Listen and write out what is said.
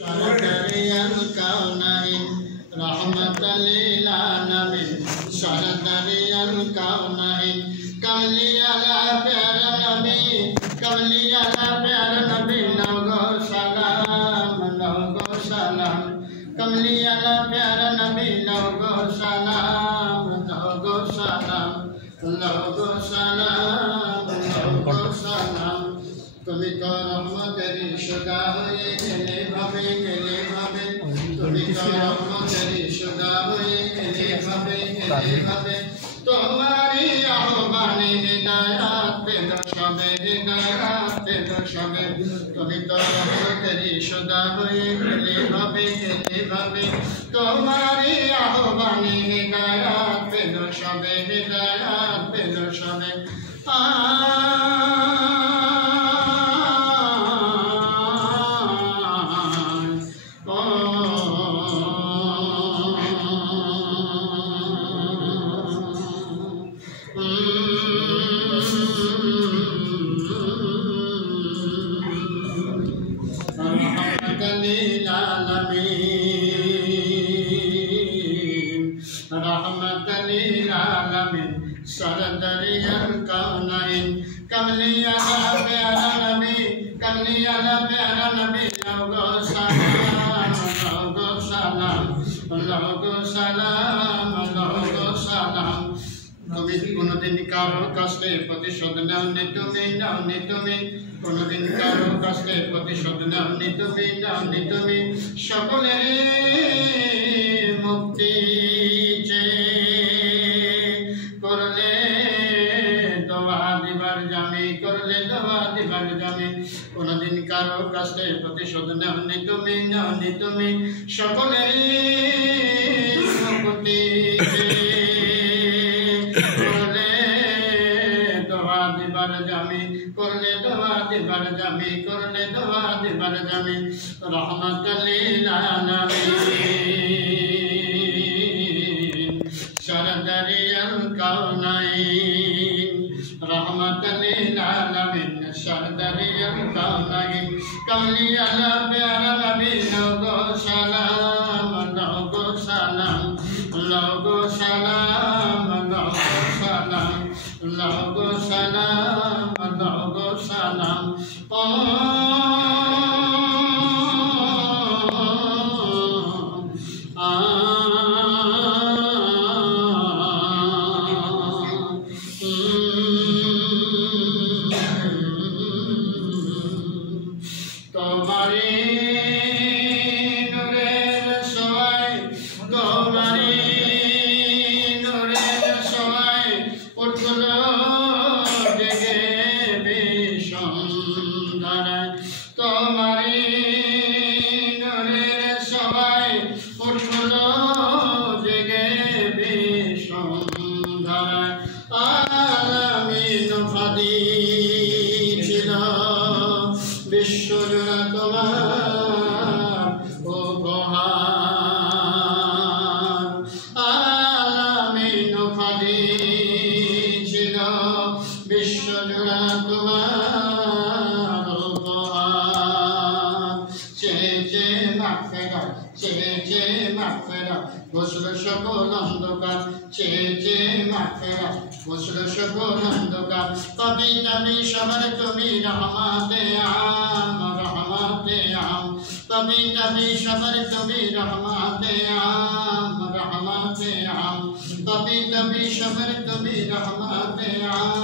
सरदरियल कौनैन रहमतल लिल आलमीन सरदरियल कौनैन कमलियाला प्यारा नबी लोगो सलाम कमलियाला प्यारा नबी लोगो सलाम তুমি তো রহমতেরই সুদা হয়ে গেলে ভাবে তুমি তো রহমতেরই সুদা হয়ে গেলে ভাবে তোমারই আহ্বানে হিদায়াত পেল সবে তুমি তো রহমতেরই সুদা হয়ে গেলে ভাবে তোমারই আহ্বানে হিদায়াত পেল সবে रहमतल लिल आलमीन सरदरियल कौनैन कमलियाला प्यारा नबी लोगो सलाम তুমি কোনদিন কারো কষ্টে প্রতিশোধ নাওনি তুমি কোনদিন কারো কষ্টে প্রতিশোধ নাওনি তুমি সকলের মুক্তি করলে দোয়া দিবার জামি কোনদিন কারো কষ্টে প্রতিশোধ নাওনি তুমি সকলের মুক্তি করলে দোয়া দিবার জামি রহমতাল লিল আলামিন सरदरियल कौनैन रहमतल लिल आलमीन सरदरियल कौनैन कमलियाला प्यारा नबी लोगो सलाम বিশ্বজোড়া তোমার উপহার আলামিন ফাদি ছিল বিশ্বজোড়া তোমার উপহার চেয়ে মাগফিরাত বসল সকল অন্ধকার চেয়ে মাগফিরাত বসল সকল অন্ধকার পাপী তাপী সবার তুমি রহমতে আম পাপী তাপী সবার তুমি রহমতে আম পাপী তাপী সবার তুমি রহমতে আম